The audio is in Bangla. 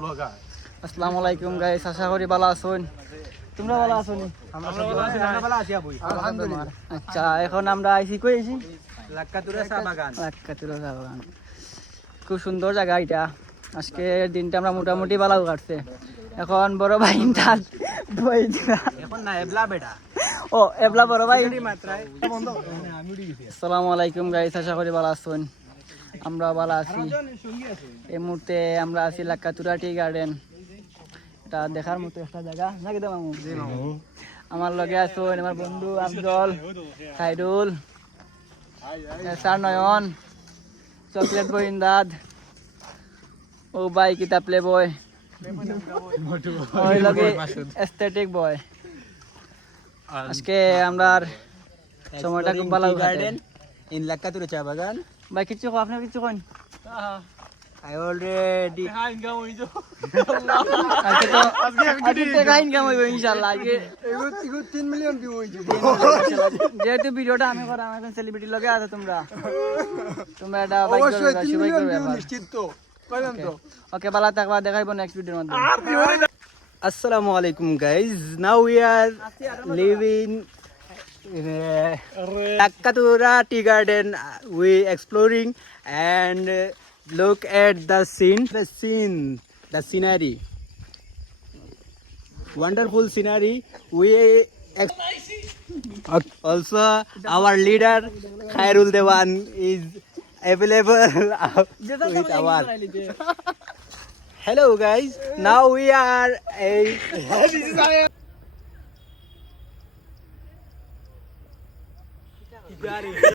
আসসালামু আলাইকুম গাইস, আশা করি ভালো আছেন। তোমরা ভালো আছো নি? আমরা ভালো আছি আবুই আলহামদুলিল্লাহ। আচ্ছা, এখন আমরা আইছি কই আইছি? লাক্কাতুরা চা বাগান। লাক্কাতুরা চা বাগান। খুব সুন্দর জায়গা এটা। আজকের দিনটা আমরা মোটামুটি ভালো কাটছে। এখন বড় ভাই ইন্টার বই দিলা। এখন না এবলা বেটা ও এবলা বড় ভাই। মাত্রায় বন্ধ আমি উড়ি গেছি। আসসালামু আলাইকুম গাইস, আশা করি ভালো আছেন। আমরা ভালো আছি। সঙ্গী আছে এই মুহূর্তে আমরা আছি লাক্কাতুরা টি গার্ডেন। এটা দেখার মতো একটা জায়গা নাকি তো মামু? আমার লগে আছেন আমার বন্ধু আফজল, খাইরুল, স্যার নয়ন, চকলেট বয় ইমদাদ, ও ভাই কিতাব প্লে বয়, ওই লগে এস্থেটিক বয়। আজকে আমরা সময়টা খুব ভালো গার্ডেন ইন লাক্কাতুরা চা বাগান। ভাই কিছু আপনার কিছু কইন। I already যেহেতু ভিডিওটা আমি করা আমার সেলিব্রিটি লগে আছে, তোমরা এটা ওকে ভালো থাকবা, দেখাইবো নেক্সট ভিডিওর মধ্যে। Assalamu alaikum guys. Now we are living in Lakkatura Tea Garden. We exploring and look at the scenery. Wonderful scenery. We also our leader Khairul Dewan is available with our. Hello guys. Now we are a